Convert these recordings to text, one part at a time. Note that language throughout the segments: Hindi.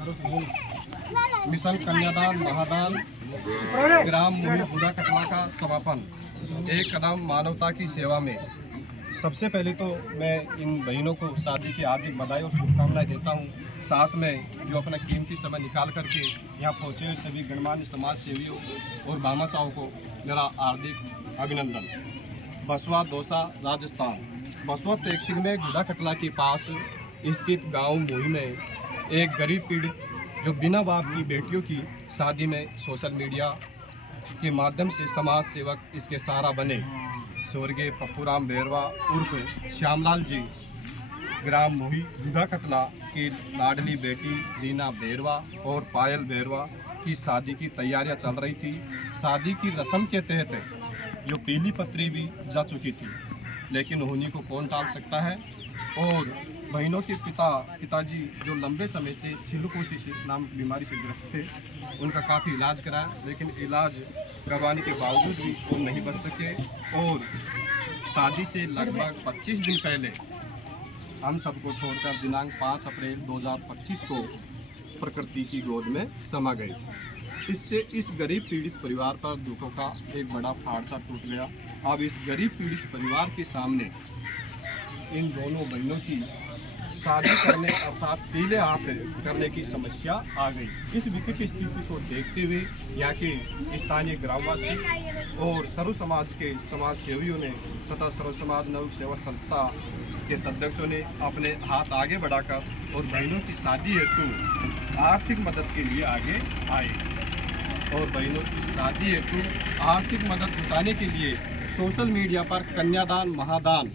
मिशन कन्यादान महादान ग्राम मुहिम गुड़ा कटला का समापन, एक कदम मानवता की सेवा में। सबसे पहले तो मैं इन बहनों को शादी की हार्दिक बधाई और शुभकामनाएं देता हूं। साथ में जो अपना कीमती समय निकाल करके यहाँ पहुँचे हुए सभी गणमान्य समाज सेवियों और भामाशाहों को मेरा हार्दिक अभिनंदन। बसवा दौसा राजस्थान। बसवा तहसील में गुड़ा कटला के पास स्थित गांव मोही में एक गरीब पीड़ित जो बिना बाप की बेटियों की शादी में सोशल मीडिया के माध्यम से समाज सेवक इसके सहारा बने। स्वर्गीय पप्पूराम बेरवा उर्फ श्यामलाल जी ग्राम मोही गुड़ा कटला की लाडली बेटी रीना बेरवा और पायल बेरवा की शादी की तैयारियां चल रही थी। शादी की रस्म के तहत जो पीली पत्री भी जा चुकी थी, लेकिन उन्हीं को कौन टाल सकता है। और बहनों के पिताजी जो लंबे समय से सिलिकोसिस नामक बीमारी से ग्रस्त थे, उनका काफ़ी इलाज कराया, लेकिन इलाज करवाने के बावजूद भी वो नहीं बच सके। और शादी से लगभग 25 दिन पहले हम सबको छोड़कर दिनांक 5 अप्रैल 2025 को प्रकृति की गोद में समा गए। इससे इस गरीब पीड़ित परिवार पर दुखों का एक बड़ा पहाड़ सा टूट गया। अब इस गरीब पीड़ित परिवार के सामने इन दोनों बहनों की शादी करने अर्थात पीले हाथ करने की समस्या आ गई। इस विकट स्थिति को देखते हुए यहाँ के स्थानीय ग्रामवासी और सर्व समाज के समाज सेवियों ने तथा सर्व समाज नव सेवा संस्था के सदस्यों ने अपने हाथ आगे बढ़ाकर और बहनों की शादी हेतु आर्थिक मदद के लिए आगे आए और बहनों की शादी हेतु आर्थिक मदद जुटाने के लिए सोशल मीडिया पर कन्यादान महादान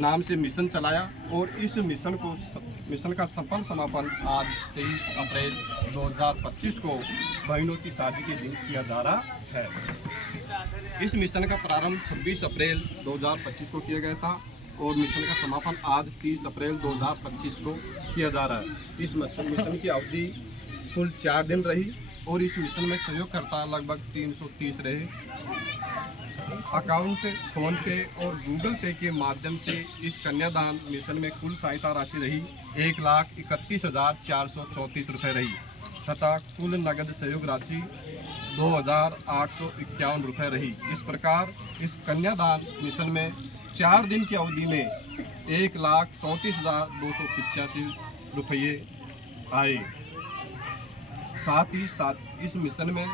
नाम से मिशन चलाया। और इस मिशन का सफल समापन आज 23 अप्रैल 2025 को बहनों की शादी के दिन किया जा रहा है। इस मिशन का प्रारंभ 26 अप्रैल 2025 को किया गया था और मिशन का समापन आज 30 अप्रैल 2025 को किया जा रहा है। इस मिशन की अवधि कुल 4 दिन रही और इस मिशन में सहयोगकर्ता लगभग 330 रहे। अकाउंट, फोन पे और गूगल पे के माध्यम से इस कन्यादान मिशन में कुल सहायता राशि रही 1,31,434 रुपये रही तथा कुल नगद सहयोग राशि 2,851 रुपये रही। इस प्रकार इस कन्यादान मिशन में 4 दिन की अवधि में 1,34,285 रुपये आए। साथ ही साथ इस मिशन में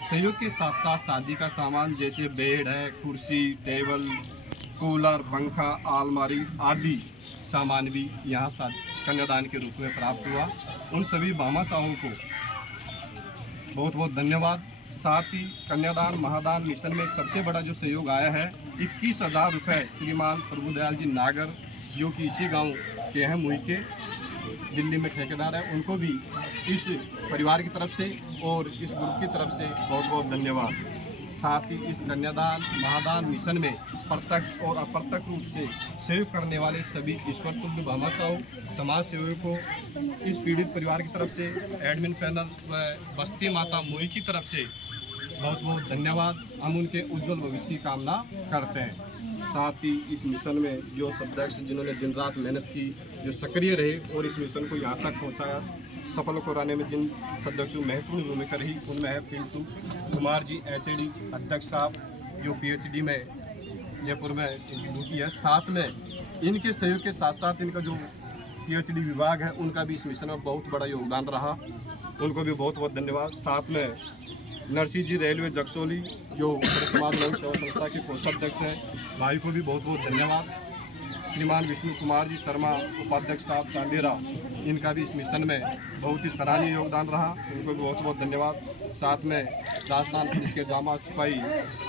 सहयोग के साथ साथ शादी का सामान जैसे बेड है, कुर्सी, टेबल, कूलर, पंखा, अलमारी आदि सामान भी यहाँ कन्यादान के रूप में प्राप्त हुआ। उन सभी भामाशाहों को बहुत बहुत धन्यवाद। साथ ही कन्यादान महादान मिशन में सबसे बड़ा जो सहयोग आया है 21,000 रुपये श्रीमान प्रभुदयाल जी नागर जो कि इसी गांव के हैं, मुई के दिल्ली में ठेकेदार है, उनको भी इस परिवार की तरफ से और इस ग्रुप की तरफ से बहुत बहुत धन्यवाद। साथ ही इस कन्यादान महादान मिशन में प्रत्यक्ष और अप्रत्यक्ष रूप से सहयोग करने वाले सभी ईश्वर तुल्य भामाशाहों समाज सेवकों को इस पीड़ित परिवार की तरफ से, एडमिन पैनल व बस्ती माता मोई की तरफ से बहुत बहुत धन्यवाद। हम उनके उज्जवल भविष्य की कामना करते हैं। साथ ही इस मिशन में जो सदस्य जिन्होंने दिन रात मेहनत की, जो सक्रिय रहे और इस मिशन को यहाँ तक पहुँचाया, सफल कराने में जिन सदस्यों महत्वपूर्ण भूमिका रही, उनमें है पिंटू कुमार जी एचडी अध्यक्ष साहब जो पीएचडी में जयपुर में इनकी ड्यूटी है। साथ में इनके सहयोग के साथ साथ इनका जो पीएचडी विभाग है उनका भी इस मिशन में बहुत बड़ा योगदान रहा, उनको भी बहुत बहुत धन्यवाद। साथ में नरसी जी रेलवे जगसोली जो समाज नव सेवा संस्था के कोषाध्यक्ष हैं, भाई को भी बहुत बहुत धन्यवाद। श्रीमान विष्णु कुमार जी शर्मा उपाध्यक्ष साहब चांदेरा, इनका भी इस मिशन में बहुत ही सराहनीय योगदान रहा, उनको भी बहुत बहुत धन्यवाद। साथ में राजस्थान पुलिस के जामा सिपाही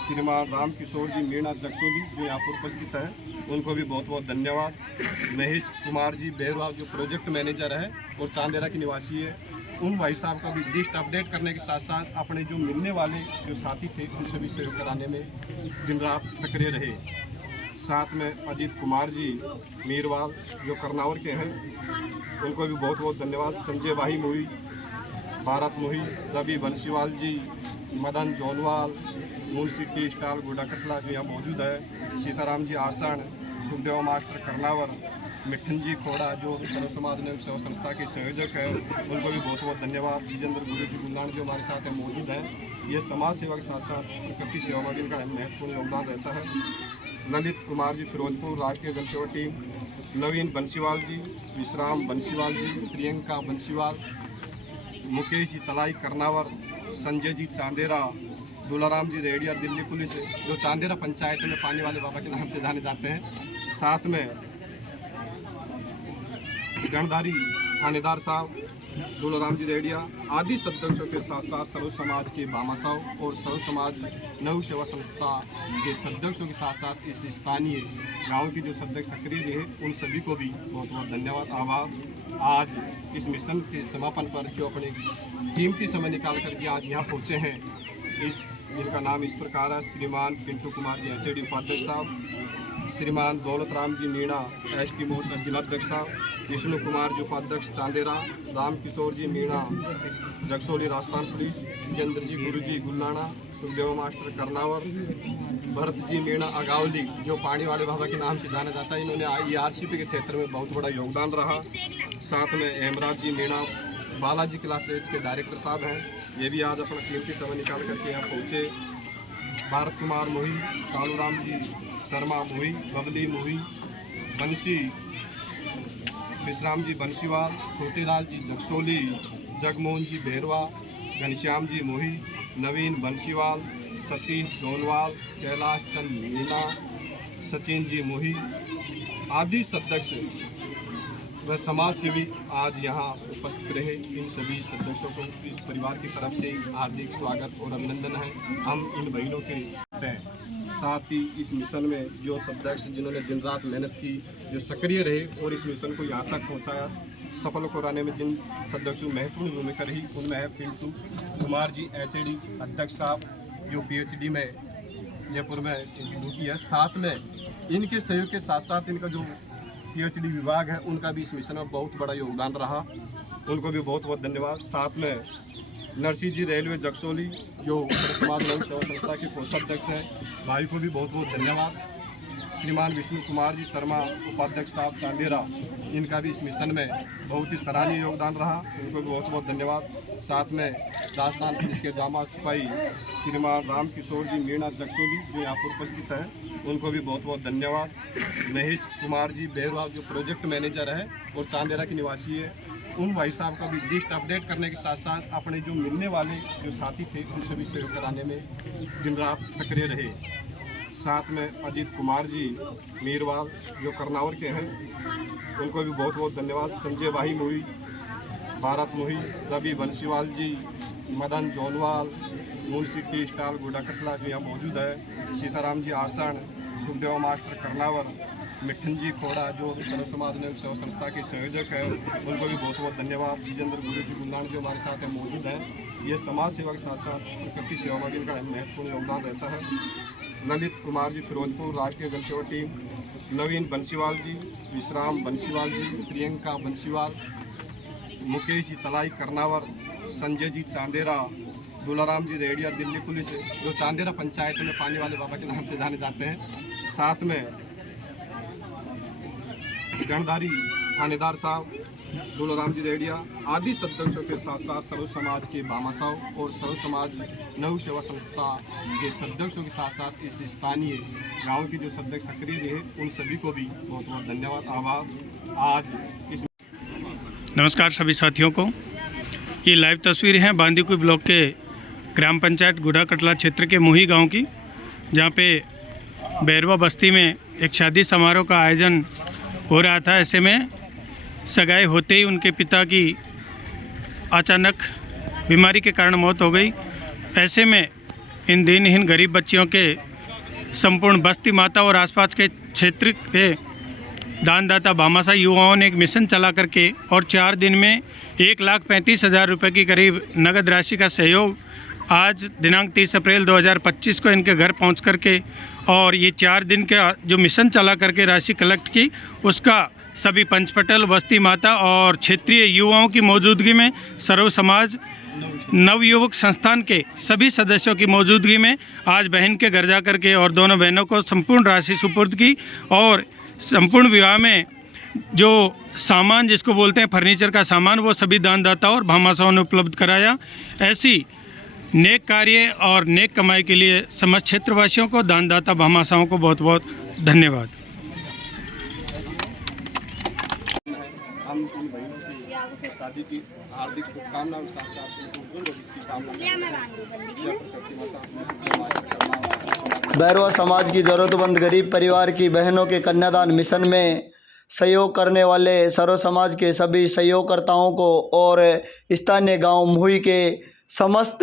श्रीमान राम किशोर जी मीणा जगसोली जो यहाँ पर उपस्थित हैं, उनको भी बहुत बहुत धन्यवाद। महेश कुमार जी बेरवा जो प्रोजेक्ट मैनेजर है और चांदेरा के निवासी है, उन भाई साहब का भी लिस्ट अपडेट करने के साथ साथ अपने जो मिलने वाले जो साथी थे उनसे भी सहयोग कराने में दिन रात सक्रिय रहे। साथ में अजीत कुमार जी मीरवाल जो करनावर के हैं, उनको भी बहुत बहुत धन्यवाद। संजय भाई मोही, भारत मोही, रवि बंसीवाल जी, मदन जौनवाल, मुंशी टी स्टाल गुड़ा कटला जो यहाँ मौजूद है, सीताराम जी आसन, सुखदेव मास्टर करनावर, मिठन जी खोड़ा जो सर्व समाज नव सेवा संस्था के संयोजक है, उनको भी बहुत बहुत धन्यवाद। विजेंद्र गुरु जी गुल्लान जो हमारे साथ मौजूद हैं, ये समाज सेवा के साथ साथ प्रकृति सेवा में भी इनका महत्वपूर्ण योगदान रहता है। ललित कुमार जी फिरोजपुर राष्ट्रीय जल सेवा टीम, नवीन बंसीवाल जी, विश्राम बंसीवाल जी, प्रियंका बंसीवाल, मुकेश जी तलाई करनावर, संजय जी चांदेरा, दुलाराम जी रेडिया दिल्ली पुलिस जो चांदेरा पंचायत में पानी वाले बाबा के नाम से जाने जाते हैं। साथ में गणधारी थानेदार साहब, दुलाराम जी रेडिया आदि सदस्यों के साथ साथ सर्व समाज के भामाशाह और सर्व समाज नव सेवा संस्था के सदस्यों के साथ साथ इस स्थानीय गांव के जो सदस्य सक्रिय रहे, उन सभी को भी बहुत बहुत धन्यवाद, आभार। आज इस मिशन के समापन पर जो अपने कीमती समय निकाल कर के आज यहाँ पहुँचे हैं, इनका नाम इस प्रकार है। श्रीमान पिंटू कुमार जी HAD उपाध्यक्ष साहब, श्रीमान दौलत राम जी मीणा ST मोर्चा जिलाध्यक्ष साहब, विष्णु कुमार जी उपाध्यक्ष चांदेरा, राम किशोर जी मीणा जगसोली राजस्थान पुलिस, जितेंद्र जी गुरु जी गुल्लाना, सुखदेव मास्टर करनावर, भरत जी मीणा अगावली जो पानी वाले बाबा के नाम से जाना जाता है। इन्होंने IRCP के क्षेत्र में बहुत बड़ा योगदान रहा। साथ में हेमराज जी मीणा बालाजी क्लासेज के डायरेक्टर साहब हैं, ये भी आज अपना कीमती समय निकाल करके यहाँ पहुँचे। भारत कुमार मोही, कालूराम जी शर्मा मोही, बबली मोही, बंसी विश्राम जी बंसीवाल, छोटेलाल जी जगसोली, जगमोहन जी बेरवा, घनश्याम जी मोही, नवीन बंसीवाल, सतीश जोनवाल, कैलाश चंद मीना, सचिन जी मोही आदि सदस्य व समाज सेवी आज यहाँ उपस्थित रहे। इन सभी सदस्यों को इस परिवार की तरफ से हार्दिक स्वागत और अभिनंदन है। हम इन बहनों के साथ ही इस मिशन में जो सदस्य जिन्होंने दिन रात मेहनत की, जो सक्रिय रहे और इस मिशन को यहाँ तक पहुँचाया, सफल कराने में जिन सदस्यों महत्वपूर्ण भूमिका रही, उनमें है पिंटू कुमार जी HAD अध्यक्ष साहब जो PhD में जयपुर में की है। साथ में इनके सहयोग के साथ साथ इनका जो PhD विभाग है, उनका भी इस मिशन में बहुत बड़ा योगदान रहा, उनको भी बहुत बहुत धन्यवाद। साथ में नरसिंह जी रेलवे जगसोली जो समाज नव सेवा संस्था के कोषाध्यक्ष हैं, भाई को भी बहुत बहुत धन्यवाद। श्रीमान विष्णु कुमार जी शर्मा उपाध्यक्ष साहब चांदेरा, इनका भी इस मिशन में बहुत ही सराहनीय योगदान रहा, उनको भी बहुत बहुत धन्यवाद। साथ में राजस्थान पुलिस के जामा सिपाही श्रीमान राम किशोर जी मीणा जगसोली जो यहाँ पर उपस्थित हैं, उनको भी बहुत बहुत धन्यवाद। महेश कुमार जी बेरवा जो प्रोजेक्ट मैनेजर है और चांदेरा के निवासी है, उन भाई साहब का भी लिस्ट अपडेट करने के साथ साथ अपने जो मिलने वाले जो साथी थे उनसे भी सहयोग कराने में दिन रात सक्रिय रहे। साथ में अजीत कुमार जी मीरवाल जो करनावर के हैं, उनको भी बहुत बहुत धन्यवाद। संजय भाई मोही, भारत मोही, रवि बंसीवाल जी, मदन जोनवाल, मुंशी टी स्टाल गोडा कटला जो यहाँ मौजूद है, सीताराम जी आसन, सुखदेव मास्टर करनावर, मिठन जी खोड़ा जो सर्व समाज नव सेवा संस्था के संयोजक है, उनको भी बहुत बहुत धन्यवाद। विजेंद्र गुरु जी गुल्लान जो हमारे साथ मौजूद हैं, ये समाज सेवा के साथ साथ प्रकृति सेवा में भी इनका महत्वपूर्ण योगदान रहता है। ललित कुमार जी फिरोजपुर राष्ट्रीय जल सेवा टीम, नवीन बंसीवाल जी, विश्राम बंसीवाल जी, प्रियंका बंसीवाल, मुकेश जी तलाई करनावर, संजय जी चांदेरा, दुलाराम जी रेडिया दिल्ली पुलिस जो चांदेरा पंचायत में पानी वाले बाबा के नाम से जाने जाते हैं। साथ में गणधारी थानेदार साहब, दुलाराम जी रेडिया आदि सदस्यों के साथ साथ सर्व समाज के भामाशाह और सर्व समाज नव सेवा संस्था के सदस्यों के साथ साथ इस स्थानीय गांव के जो सदस्य सक्रिय रहे, उन सभी को भी बहुत बहुत धन्यवाद, आभार। आज इस नमस्कार सभी साथियों को। ये लाइव तस्वीर है बांदीकुई ब्लॉक के ग्राम पंचायत गुड़ा कटला क्षेत्र के मोही गांव की, जहां पे बैरवा बस्ती में एक शादी समारोह का आयोजन हो रहा था। ऐसे में सगाई होते ही उनके पिता की अचानक बीमारी के कारण मौत हो गई। ऐसे में इन दिनहीन गरीब बच्चियों के संपूर्ण बस्ती माता और आसपास के क्षेत्र के दानदाता भामाशाह युवाओं ने एक मिशन चला करके और 4 दिन में 1,35,000 रुपये की करीब नगद राशि का सहयोग आज दिनांक 30 अप्रैल 2025 को इनके घर पहुंच करके और ये 4 दिन का जो मिशन चला करके राशि कलेक्ट की, उसका सभी पंचपटल बस्ती माता और क्षेत्रीय युवाओं की मौजूदगी में सर्व समाज नवयुवक संस्थान के सभी सदस्यों की मौजूदगी में आज बहन के घर जा कर के और दोनों बहनों को संपूर्ण राशि सुपुर्द की और संपूर्ण विवाह में जो सामान जिसको बोलते हैं फर्नीचर का सामान, वो सभी दानदाताओं और भामाशाहों ने उपलब्ध कराया। ऐसी नेक कार्य और नेक कमाई के लिए समस्त क्षेत्रवासियों को, दानदाता भामाशाहों को बहुत बहुत धन्यवाद। हम इन बहनों की शादी की हार्दिक शुभकामनाएं और साथ साथ उनको इसकी कामना बैरवा समाज की ज़रूरतमंद गरीब परिवार की बहनों के कन्यादान मिशन में सहयोग करने वाले सर्व समाज के सभी सहयोगकर्ताओं को और स्थानीय गांव मुही के समस्त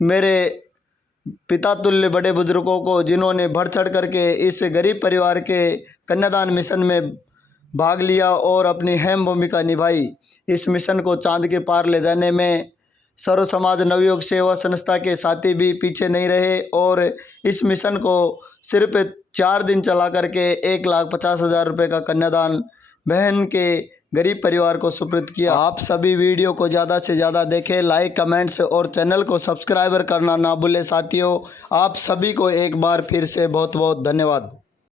मेरे पिता तुल्य बड़े बुजुर्गों को, जिन्होंने बढ़ चढ़ करके इस गरीब परिवार के कन्यादान मिशन में भाग लिया और अपनी अहम भूमिका निभाई। इस मिशन को चांद के पार ले जाने में सर्व समाज नवयुग सेवा संस्था के साथी भी पीछे नहीं रहे और इस मिशन को सिर्फ 4 दिन चला करके 1,50,000 रुपये का कन्यादान बहन के गरीब परिवार को सुपुर्द किया। आप सभी वीडियो को ज़्यादा से ज़्यादा देखें, लाइक, कमेंट्स और चैनल को सब्सक्राइबर करना ना भूलें। साथियों, आप सभी को एक बार फिर से बहुत बहुत धन्यवाद।